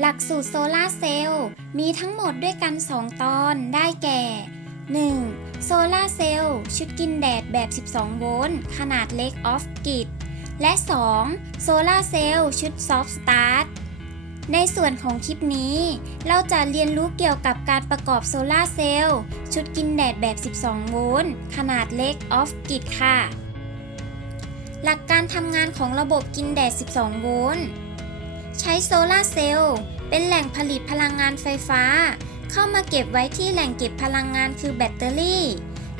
หลักสูตรโซลาเซลล์มีทั้งหมดด้วยกัน 2 ตอนได้แก่ 1. โซลาเซลล์ชุดกินแดดแบบ 12 โวลต์ขนาดเล็กออฟกิดและ 2. โซลาเซลล์ชุดซอฟต์สตาร์ทในส่วนของคลิปนี้ เราจะเรียนรู้เกี่ยวกับการประกอบโซลาเซลล์ชุดกินแดดแบบ 12 โวลต์ขนาดเล็กออฟกิดค่ะ หลักการทำงานของระบบกินแดด 12 โวลต์ใช้โซลาเซลล์ เป็นแหล่งผลิตพลังงานไฟฟ้า เข้ามาเก็บไว้ที่แหล่งเก็บพลังงานคือแบตเตอรี่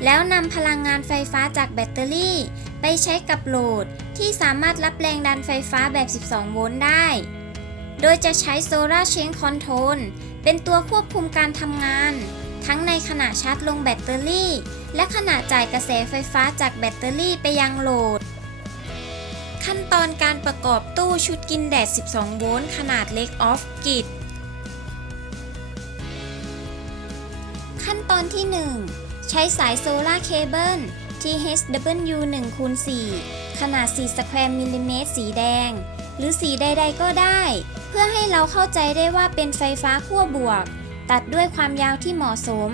แล้วนำพลังงานไฟฟ้าจากแบตเตอรี่ ไปใช้กับโหลด ที่สามารถรับแรงดันไฟฟ้าแบบ 12 โวลต์ได้ โดยจะใช้โซลาร์เชนคอนโทรลเป็นตัวควบคุมการทำงาน ทั้งในขณะชาร์จลงแบตเตอรี่ และขณะจ่ายกระแสไฟฟ้าจากแบตเตอรี่ไปยังโหลด ขั้นตอนการประกอบตู้ชุดกินแดด 12 โวลต์ขนาดเล็กออฟกิดขั้นตอนที่ 1 ใช้สายโซลาร์เคเบิล THW 1คูณ4ขนาด 4 สแควร์มิลลิเมตรสีแดง หรือสีใดๆก็ได้ เพื่อให้เราเข้าใจได้ว่าเป็นไฟฟ้าขั้วบวก ตัดด้วยความยาวที่เหมาะสม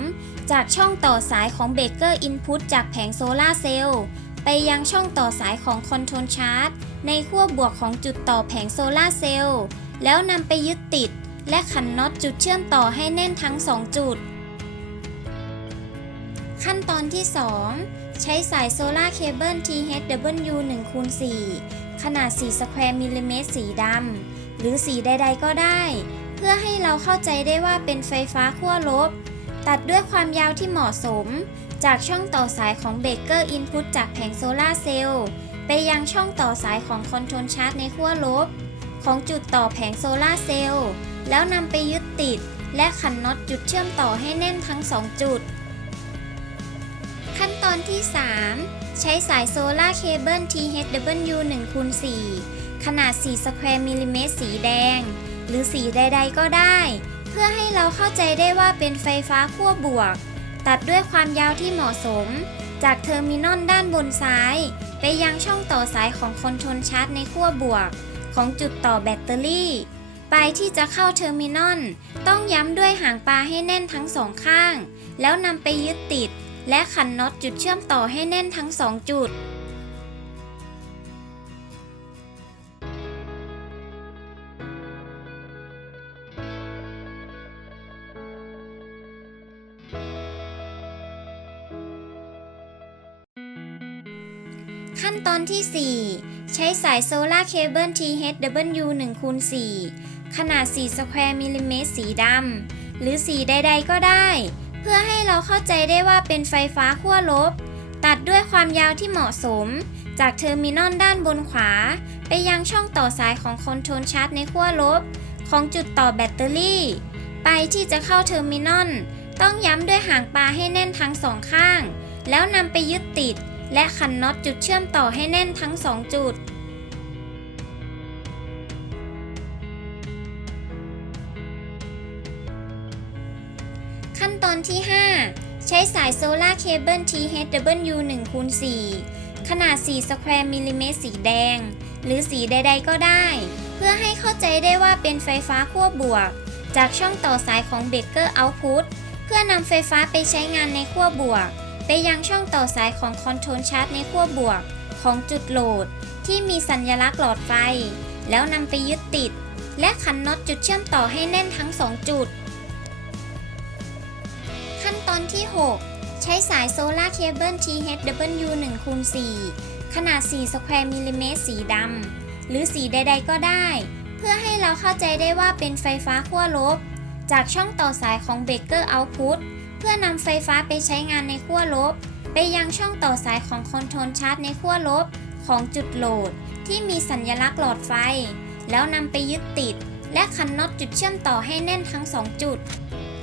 จากช่องต่อสายของเบเกอร์อินพุตจากแผงโซลาเซลล์ ไปยังช่องต่อสายของคอนโทรลชาร์จในขั้วบวกของจุดต่อแผงโซลาร์เซลล์แล้วนำไปยึดติด และขันน็อตจุดเชื่อมต่อให้แน่นทั้ง 2 จุด ขั้นตอนที่ 2 ใช้สายโซลาร์เคเบิล THW 1คูณ4ขนาด 4 สแควร์มิลลิเมตรสีดำหรือสีใดๆก็ได้ เพื่อให้เราเข้าใจได้ว่าเป็นไฟฟ้าขั้วลบ ตัดด้วยความยาวที่เหมาะสม จากช่องต่อสายของเบเกอร์อินพุตจากแผงโซลาเซลล์ไปยังช่องต่อสายของคอนโทรลชาร์จในขั้วลบ ของจุดต่อแผงโซลาเซลล์แล้วนำไปยึดติด และขันน็อตจุดเชื่อมต่อให้แน่นทั้ง 2 จุด ขั้นตอนที่ 3 ใช้สายโซลาเคเบิล THW 1คูณ4ขนาด 4 สแควร์มิลลิเมตรสีแดง หรือสีใด ๆ ก็ได้ เพื่อให้เราเข้าใจได้ว่าเป็นไฟฟ้าขั้วบวก ตัดด้วยความยาวที่เหมาะสม จากเทอร์มินอลด้านบนซ้าย ไปยังช่องต่อสายของคอนโทรลชาร์จในขั้วบวก ของจุดต่อแบตเตอรี่ไปที่จะเข้าเทอร์มินอลต้องย้ำด้วยหางปลาให้แน่นทั้งสองข้าง แล้วนำไปยึดติด และขันน็อตจุดเชื่อมต่อให้แน่นทั้งสองจุด ขั้นตอนที่ 4 ใช้สายโซลาร์เคเบิล THW 1คูณ4ขนาด 4 สแควร์มิลลิเมตรสีดำ หรือสีใดๆก็ได้ เพื่อให้เราเข้าใจได้ว่าเป็นไฟฟ้าขั้วลบ ตัดด้วยความยาวที่เหมาะสม จากเทอร์มินอลด้านบนขวา ไปยังช่องต่อสายของคอนโทรลชาร์จในขั้วลบ ของจุดต่อแบตเตอรี่ ไปที่จะเข้าเทอร์มินอลต้องย้ำด้วยหางปลาให้แน่นทั้งสองข้าง แล้วนำไปยึดติด และขันน็อตจุดเชื่อมต่อให้แน่นทั้ง 2 จุด ขั้นตอนที่ 5 ใช้สายโซลาร์เคเบิล THW 1คูณ4ขนาด 4 สแควร์มิลลิเมตรสีแดง หรือสีใดๆก็ได้ เพื่อให้เข้าใจได้ว่าเป็นไฟฟ้าขั้วบวก จากช่องต่อสายของเบเกอร์เอาต์พุตเพื่อนำไฟฟ้าไปใช้งานในขั้วบวก ไปยังช่องต่อสายของคอนโทรลชาร์จในขั้วบวกของจุดโหลด ที่มีสัญลักษณ์หลอดไฟ แล้วนำไปยึดติด และขันน็อตจุดเชื่อมต่อให้แน่นทั้ง 2 จุด ขั้นตอนที่ 6 ใช้สายโซลาร์เคเบิล THW 1คูณ4ขนาด 4 สแควร์มิลลิเมตรสีดำหรือสีใด ๆ ก็ได้ เพื่อให้เราเข้าใจได้ว่าเป็นไฟฟ้าขั้วลบ จากช่องต่อสายของเบเกอร์เอาต์พุต พื่อนำไฟฟ้าไปใช้งานในขั้วลบ ไปยังช่องต่อสายของคอนโทรลชาร์จในขั้วลบของจุดโหลด ที่มีสัญลักษณ์หลอดไฟ แล้วนำไปยึดติด และขันน็อตจุดเชื่อมต่อให้แน่นทั้ง 2 จุด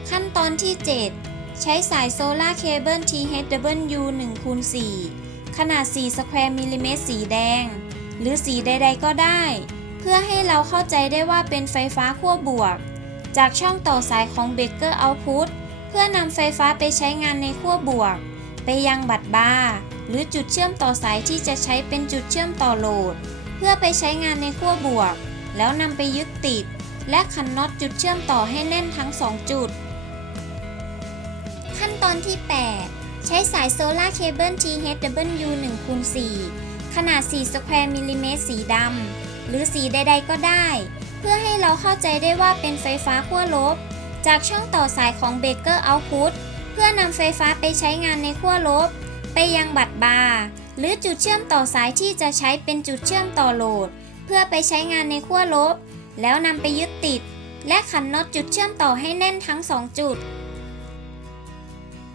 ขั้นตอนที่ 7 ใช้สายโซลาร์เคเบิล THW 1คูณ4ขนาด 4 สแควร์มิลลิเมตรสีแดง หรือสีใดๆก็ได้ เพื่อให้เราเข้าใจได้ว่าเป็นไฟฟ้าขั้วบวก จากช่องต่อสายของเบเกอร์เอาพุต เพื่อนำไฟฟ้าไปใช้งานในขั้วบวก ไปยังบัตรบาร์หรือจุดเชื่อมต่อสายที่จะใช้เป็นจุดเชื่อมต่อโหลด เพื่อไปใช้งานในขั้วบวก แล้วนำไปยึดติด และขันน็อตจุดเชื่อมต่อให้แน่นทั้ง 2 จุด ขั้นตอนที่ 8 ใช้สายโซลาร์เคเบิล THW 1คูณ4ขนาด 4 สแควร์มิลลิเมตรสีดำหรือสีใด ๆ ก็ได้ เพื่อให้เราเข้าใจได้ว่าเป็นไฟฟ้าขั้วลบ จากช่องต่อสายของเบเกอร์เอาพุตเพื่อนำไฟฟ้าไปใช้งานในขั้วลบ ไปยังบัตรบาร์หรือจุดเชื่อมต่อสายที่จะใช้เป็นจุดเชื่อมต่อโหลด เพื่อไปใช้งานในขั้วลบ แล้วนำไปยึดติด และขันน็อตจุดเชื่อมต่อให้แน่นทั้ง 2 จุด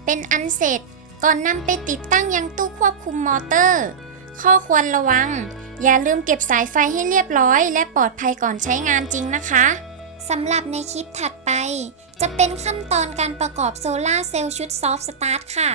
เป็นอันเสร็จก่อนนำไปติดตั้งยังตู้ควบคุมมอเตอร์ ข้อควรระวัง อย่าลืมเก็บสายไฟให้เรียบร้อย และปลอดภัยก่อนใช้งานจริงนะคะ สำหรับในคลิปถัดไป จะเป็นขั้นตอนการประกอบโซลาเซลล์ชุดซอฟต์สตาร์ทค่ะ